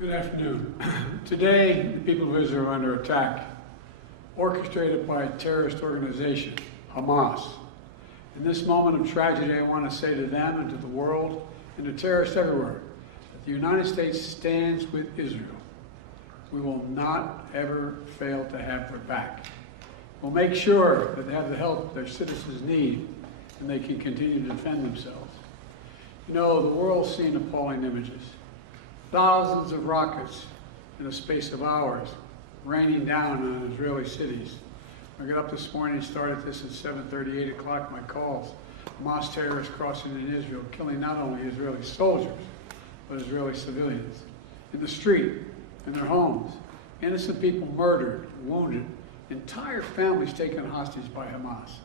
Good afternoon. Today, the people of Israel are under attack, orchestrated by a terrorist organization, Hamas. In this moment of tragedy, I want to say to them and to the world and to terrorists everywhere that the United States stands with Israel. We will not ever fail to have their back. We'll make sure that they have the help their citizens need and they can continue to defend themselves. You know, the world's seen appalling images. Thousands of rockets in a space of hours raining down on Israeli cities. I got up this morning and started this at 7:30, 8 o'clock, my calls. Hamas terrorists crossing in Israel, killing not only Israeli soldiers, but Israeli civilians. In the street, in their homes, innocent people murdered, wounded, entire families taken hostage by Hamas.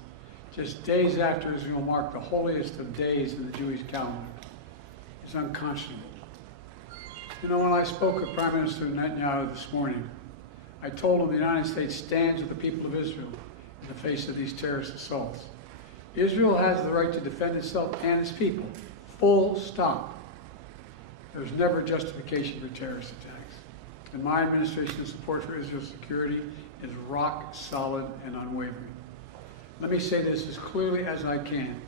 Just days after Israel marked the holiest of days in the Jewish calendar. It's unconscionable. You know, when I spoke with Prime Minister Netanyahu this morning, I told him the United States stands with the people of Israel in the face of these terrorist assaults. Israel has the right to defend itself and its people, full stop. There's never justification for terrorist attacks. And my administration's support for Israel's security is rock solid and unwavering. Let me say this as clearly as I can.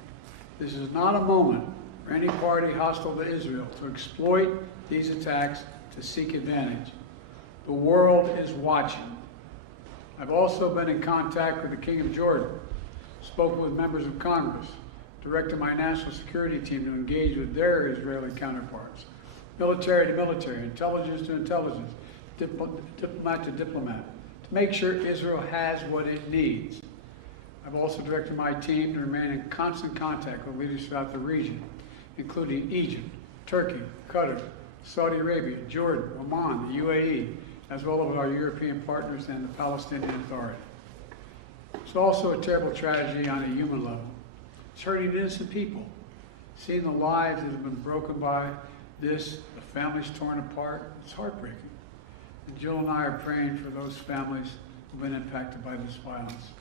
This is not a moment for any party hostile to Israel to exploit these attacks to seek advantage. The world is watching. I've also been in contact with the King of Jordan, spoke with members of Congress, directed my national security team to engage with their Israeli counterparts, military to military, intelligence to intelligence, diplomat to diplomat, to make sure Israel has what it needs. I've also directed my team to remain in constant contact with leaders throughout the region, including Egypt, Turkey, Qatar, Saudi Arabia, Jordan, Oman, the UAE, as well as our European partners and the Palestinian Authority. It's also a terrible tragedy on a human level. It's hurting innocent people. Seeing the lives that have been broken by this, the families torn apart, it's heartbreaking. And Jill and I are praying for those families who've been impacted by this violence.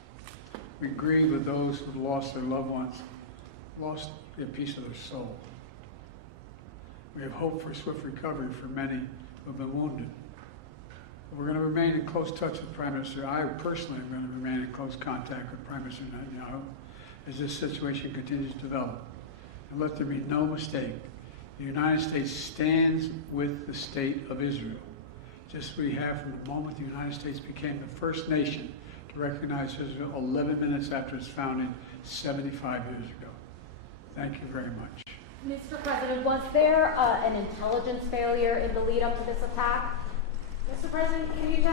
We grieve with those who've lost their loved ones, lost a piece of their soul. We have hope for swift recovery for many who have been wounded. We're going to remain in close touch with Prime Minister. I personally am going to remain in close contact with Prime Minister Netanyahu as this situation continues to develop. And let there be no mistake, the United States stands with the state of Israel, just as we have from the moment the United States became the first nation to recognize Israel 11 minutes after its founding 75 years ago. Thank you very much. Mr. President, was there an intelligence failure in the lead up to this attack? Mr. President, can you tell